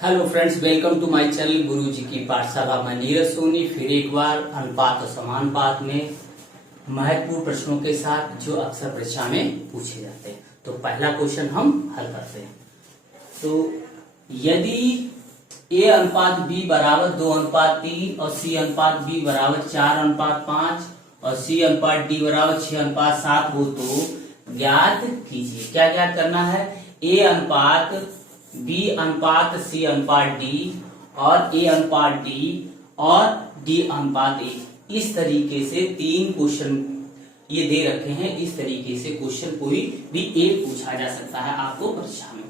Hello friends, welcome to my channel Guruji ki Pathshala. मैं नीरज सोनी फिर एक बार अनुपात और समानुपात में महत्वपूर्ण प्रश्नों के साथ जो अक्सर परीक्षा में पूछे जाते हैं। तो पहला क्वेश्चन हम हल करते हैं। तो यदि a अनुपात b बराबर 2:3 और c अनुपात b बराबर 4:5 और c अनुपात d बराबर 6:7 हो तो ज्ञात कीजिए। क्या ज्ञात करना है? a अनुपात b अनुपात c अनुपात d और a अनुपात d और d अनुपात a। इस तरीके से तीन क्वेश्चन ये दे रखे हैं। इस तरीके से क्वेश्चन कोई भी एक पूछा जा सकता है आपको परीक्षा में।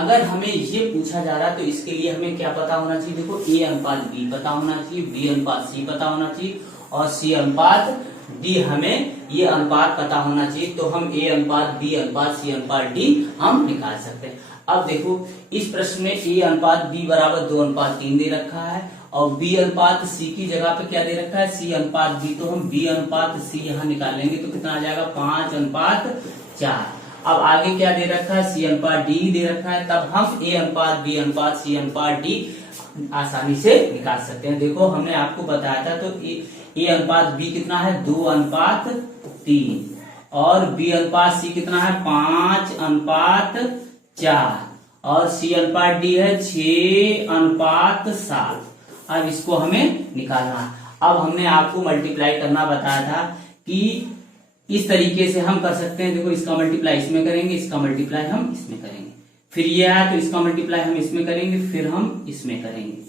अगर हमें ये पूछा जा रहा है तो इसके लिए हमें क्या पता होना चाहिए? देखो, a अनुपात b पता होना चाहिए, b अनुपात c पता होना चाहिए और c अनुपात d हमें ये अनुपात पता होना चाहिए। तो हम a अनुपात b अनुपात c अनुपात d हम निकाल सकते हैं। अब देखो, इस प्रश्न में a अनुपात b बराबर 2:3 दे रखा है और b अनुपात c की जगह पे क्या दे रखा है? c अनुपात b। तो हम b अनुपात c यहाँ निकालेंगे तो कितना आ जाएगा? 5:4। अब आगे क्या दे रखा है? c अनुपात d दे रखा है। तब हम a अनुपात b अनुपात c अनुपात d आसानी से निकाल सकते हैं। देखो, हमने आपको बताया था तो a अनुपात b कितना है? 2:3 और b अनुपात c कितना है? 5:4 और c अनुपात d है 6:7। अब इसको हमें निकालना है। अब हमने आपको मल्टीप्लाई करना बताया था कि इस तरीके से हम कर सकते हैं। देखो, इसका मल्टीप्लाई इसमें करेंगे, इसका मल्टीप्लाई हम इसमें करेंगे, फिर ये आया तो इसका मल्टीप्लाई हम इसमें करेंगे, फिर हम इसमें करेंगे,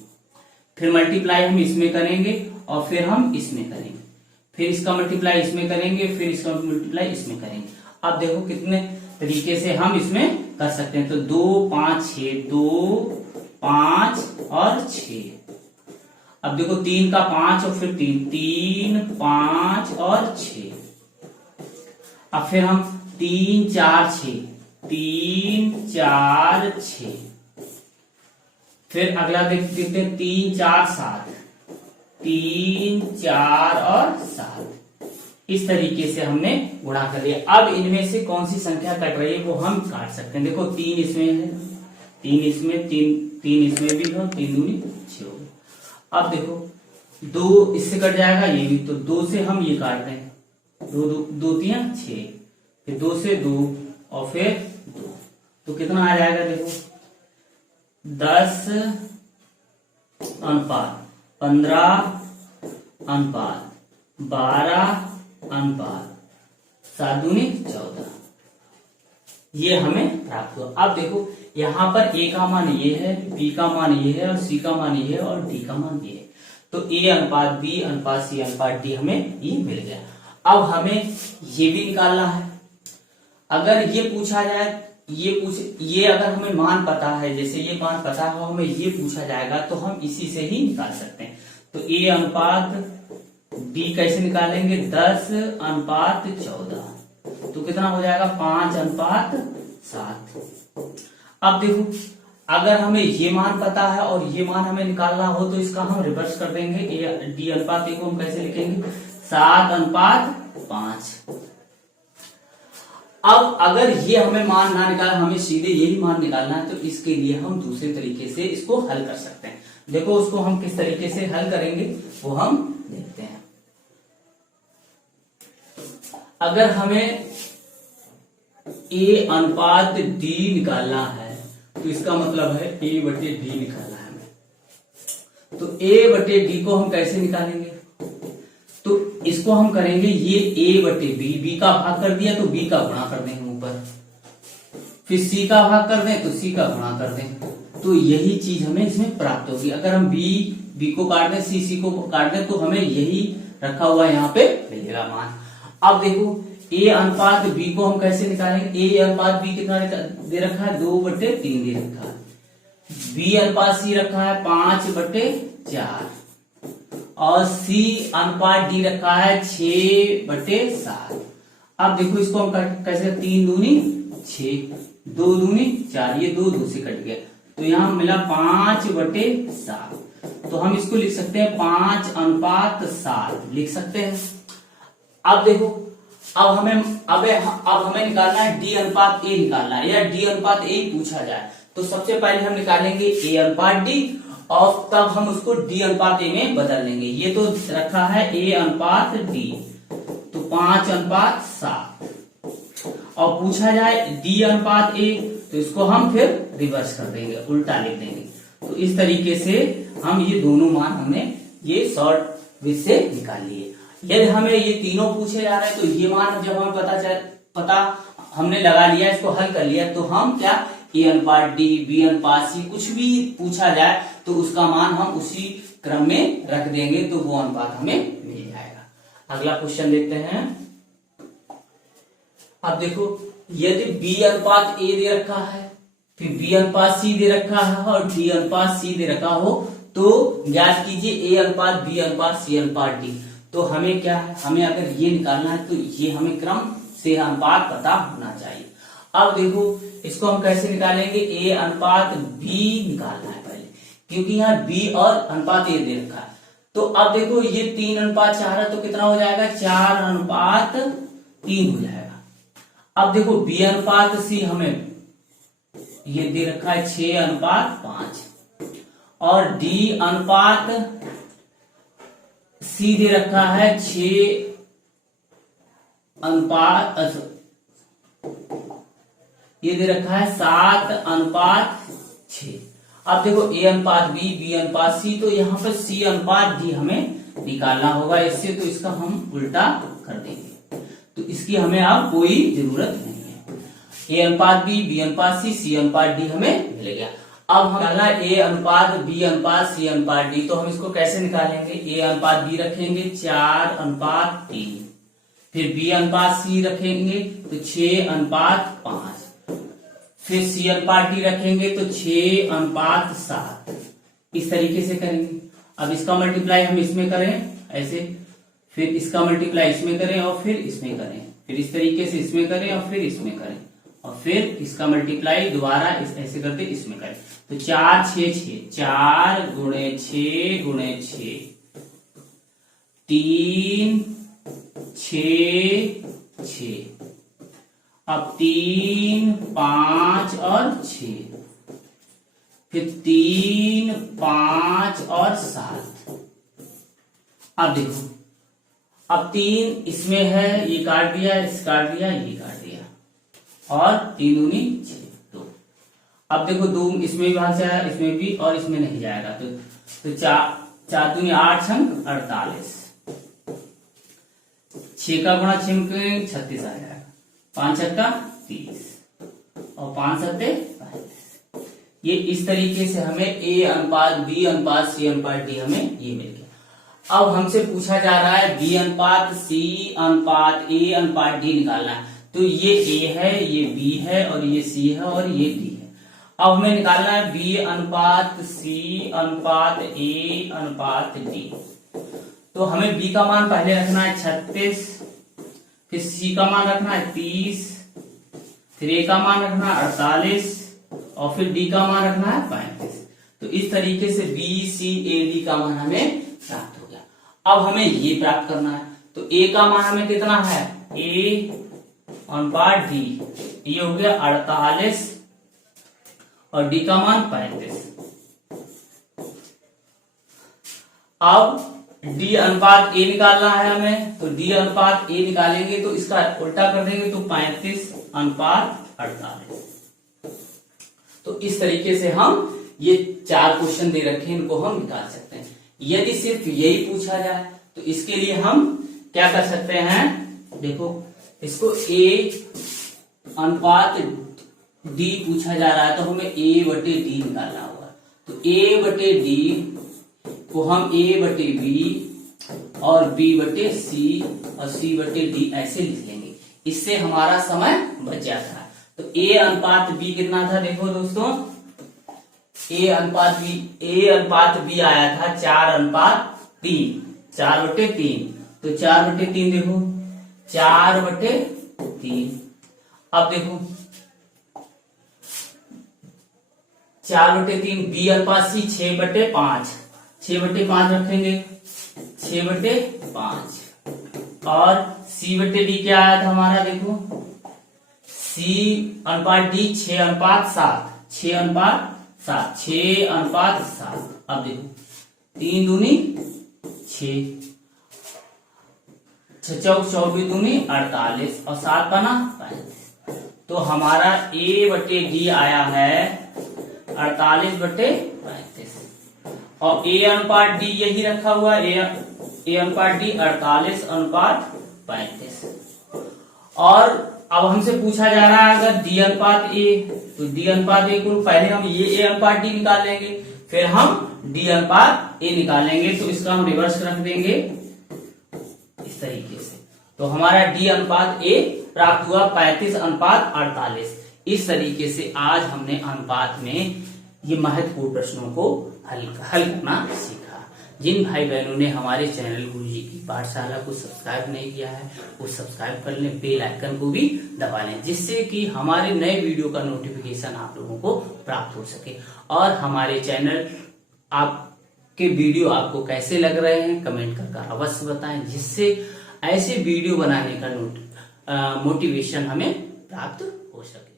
फिर मल्टीप्लाई हम इसमें करेंगे और फिर हम इसमें करेंगे, फिर इसका मल्टीप्लाई इसमें करेंगे, फिर इसका मल्टीप्लाई इसमें करेंगे। अब देखो कितने तरीके से हम इसमें कर सकते हैं। तो 2 5 6, 2 5 और 6। अब देखो, 3 का 5 और फिर 3, 3 5 और 6। अब फिर हम 3 4 6, 3 4 6। फिर अगला देखते हैं 3 4 7, 3 4 और 7। इस तरीके से हमने गुणा कर लिया। अब इनमें से कौन सी संख्या कट रही है वो हम काट सकते हैं। देखो, 3 इसमें है, 3 इसमें, 3 इसमें भी हो, 3 दूनी 6 हो। अब देखो, 2 इससे कट जाएगा, ये भी। तो 2 से हम ये काटते हैं, 2 2 3 6, फिर 2 से 2 और फिर 2। तो कितना आ जाएगा? देखो, 10 अनुपात 15 अनुपात 12 अनुपात 7 दूनी 14। ये हमें प्राप्त हुआ। अब देखो, यहाँ पर a का मान ये है, b का मान ये है और c का मान ये है और d का मान ये है। तो a अनुपात b अनुपात c अनुपात d हमें ये मिल गया। अब हमें ये भी निकालना है। अगर ये पूछा जाए, ये अगर हमें मान पता है, जैसे ये मान पता हो, हमें ये पूछा जाएगा तो हम इसी से ही निकाल सकते हैं। तो a अनुपात b कैसे निकालेंगे? 10 अनुपात 14। तो कितना हो जाएगा? 5:7। अब देखो, अगर हमें ये मान पता है और ये मान हमें निकालना हो तो इसका हम रिवर्स कर देंगे। d अनुपात a को हम कैसे लिखेंगे? 7:5। अब अगर ये हमें मान ना निकालना, हमें सीधे यही मान निकालना है, तो इसके लिए हम दूसरे तरीके से इसको हल कर सकते हैं। देखो, उसको हम किस तरीके से हल करेंगे वो हम देखते हैं। अगर हमें a अनुपात d निकालना है तो इसका मतलब है a/d निकालना है हमें। तो a/d को हम कैसे निकालेंगे? तो इसको हम करेंगे, ये a/b, b का भाग कर दिया तो b का गुणा कर देंगे ऊपर, फिर c का भाग कर दें तो c का गुणा कर दें। तो यही चीज हमें इसमें प्राप्त होगी। अगर हम b को काट दें, c को काट दें तो हमें यही रखा हुआ यहाँ पे मिलेगा मान। अब देखो, a अनुपात b को हम कैसे निकालेंगे? a अनुपात b कितना दे रखा है? 2/3 दे रखा है। b अनुपात c रखा है 5/4 और c अनुपात d रखा है 6/7। अब देखो, इसको हम कैसे? 3 दूनी 6, 2 दूनी 4, ये 2 2 से कट गया तो यहाँ मिला 5/7। तो हम इसको लिख सकते हैं 5:7 लिख सकते हैं। अब देखो, अब हमें निकालना है d अनुपात a निकालना है, या d अनुपात a पूछा जाए तो सबसे पहले हम निकालेंगे ए अनुपात डी और तब हम उसको डी अनुपात ए में बदल लेंगे। ये तो रखा है ए अनुपात डी, तो 5 अनुपात 7, और पूछा जाए डी अनुपात ए तो इसको हम फिर रिवर्स कर देंगे, उल्टा लिख देंगे। तो इस तरीके से हम ये दोनों मान हमने ये शॉर्ट विच से निकाल लिए। यदि हमें ये तीनों पूछे जा रहे हैं तो ये मान जब हमें पता हमने लगा लिया, इसको हल कर लिया, तो हम क्या ए अनुपात डी, बी अनुपात सी, कुछ भी पूछा जाए तो उसका मान हम उसी क्रम में रख देंगे, तो वो अनुपात हमें मिल जाएगा। अगला क्वेश्चन देखते हैं। अब देखो, यदि बी अनुपात ए दे रखा है, फिर बी अनुपात सी दे रखा है और डी अनुपात सी दे रखा हो, तो ज्ञात कीजिए ए अनुपात बी अनुपात सी अनुपात डी। तो हमें क्या है, हमें अगर ये निकालना है तो ये हमें क्रम से अनुपात पता होना चाहिए। अब देखो इसको हम कैसे निकालेंगे, ए अनुपात बी निकालना है पहले, क्योंकि यहाँ बी और अनुपात ए दे रखा है। तो अब देखो ये 3 अनुपात 4 है, तो कितना हो जाएगा, 4 अनुपात 3 हो जाएगा। अब देखो बी अनुपात सी हमें ये दे रखा है 6 अनुपात 5, और डी अनुपात सी दे रखा है 6 अनुपात, ये दे रखा है 7 अनुपात 6। अब देखो ए अनुपात बी, बी अनुपात सी, तो यहाँ पर सी अनुपात डी हमें निकालना होगा इससे, तो इसका हम उल्टा कर देंगे। तो इसकी हमें अब कोई जरूरत नहीं है। ए अनुपात बी अनुपात सी अनुपात डी हमें मिल गया। अब हम निकालना ए अनुपात बी अनुपात सी अनुपात डी, तो हम इसको कैसे निकालेंगे, ए अनुपात बी रखेंगे 4 अनुपात 3, फिर बी अनुपात सी रखेंगे तो 6 अनुपात 5, फिर सी अनुपात डी रखेंगे तो 6 अनुपात 7। इस तरीके से करेंगे। अब इसका मल्टीप्लाई हम इसमें करें ऐसे, फिर इसका मल्टीप्लाई इसमें करें और फिर इसमें करें, फिर इस तरीके से इसमें करें और फिर इसमें करें, और फिर इसका मल्टीप्लाई दोबारा ऐसे करते इसमें करें। तो 4 6 6, 4 गुणे 6 गुणे 6, 3 6 6, अब 3 5 और 6, फिर 3 5 और 7। अब देखो, अब 3 इसमें है, ये काट दिया, इस काट दिया, ये काट दिया, और 3 दूनी 6 2। अब देखो 2 इसमें भी भाग जाएगा, इसमें भी, और इसमें नहीं जाएगा, तो 4 दूनी 8 छंग 48, 6 का गुणा 6 में 36 आ जाएगा, 5 छक्का 30 और 5 सत्ते 35। ये इस तरीके से हमें ए अनुपात बी अनुपात सी अनुपात डी हमें ये मिल गया। अब हमसे पूछा जा रहा है बी अनुपात सी अनुपात ए अनुपात डी निकालना है। तो ये ए है, ये बी है, और ये सी है, और ये डी है। अब हमें निकालना है बी अनुपात सी अनुपात ए अनुपात डी। तो हमें बी का मान पहले रखना है 36, फिर सी का मान रखना है 30, फिर ए का मान रखना है 48, और फिर डी का मान रखना है 35। तो इस तरीके से बी सी ए डी का मान हमें प्राप्त हो गया। अब हमें ये प्राप्त करना है, तो ए का मान हमें कितना है, ए अनुपात डी, ये हो गया 48 और डी का मान 35। अब डी अनुपात ए निकालना है हमें, तो डी अनुपात ए निकालेंगे तो इसका उल्टा कर देंगे, तो 35 अनुपात 48। तो इस तरीके से हम ये 4 क्वेश्चन दे रखे हैं, इनको हम निकाल सकते हैं। यदि सिर्फ यही पूछा जाए तो इसके लिए हम क्या कर सकते हैं, देखो इसको ए अनुपात डी पूछा जा रहा है, तो हमें ए बटे डी निकालना होगा। तो ए बटे डी को हम ए बटे बी और बी बटे सी और सी बटे डी ऐसे लिख लेंगे, इससे हमारा समय बच जाता है। तो ए अनुपात बी कितना था, देखो दोस्तों, ए अनुपात बी आया था 4 अनुपात 3, 4 बटे 3। तो 4 बटे 3 देखो, 4 बटे 3। अब देखो 4 बटे 3, बी अनुपात सी 6 बटे 5, 6 बटे 5 रखेंगे, 6 बटे 5, और सी बटे डी क्या आया था हमारा, देखो सी अनुपात डी 6 अनुपात 7, 6:7, 6:7। अब देखो 3 दूनी 6, 6 चौक 24 दूनी 48 और 7 बना 35। तो हमारा A/D आया है 48/35 और A/D यही रखा हुआ है, A/D 48:35। और अब हमसे पूछा जा रहा है अगर D/A, तो D/A को पहले हम ये A/D निकालेंगे, फिर हम D/A निकालेंगे। तो इसका हम रिवर्स रख देंगे इस तरीके से। तो हमारा D/A प्राप्त हुआ 35:48। इस तरीके से आज हमने अनुपात में ये महत्वपूर्ण प्रश्नों को हल करना सीखा। जिन भाई बहनों ने हमारे चैनल गुरुजी की पाठशाला को सब्सक्राइब नहीं किया है वो सब्सक्राइब कर लें, बेल आइकन को भी दबा लें, जिससे कि हमारे नए वीडियो का नोटिफिकेशन आप लोगों को प्राप्त हो सके। और हमारे चैनल आपके वीडियो आपको कैसे लग रहे हैं कमेंट कर अवश्य बताएं, जिससे ऐसे वीडियो बनाने का मोटिवेशन हमें प्राप्त हो सके।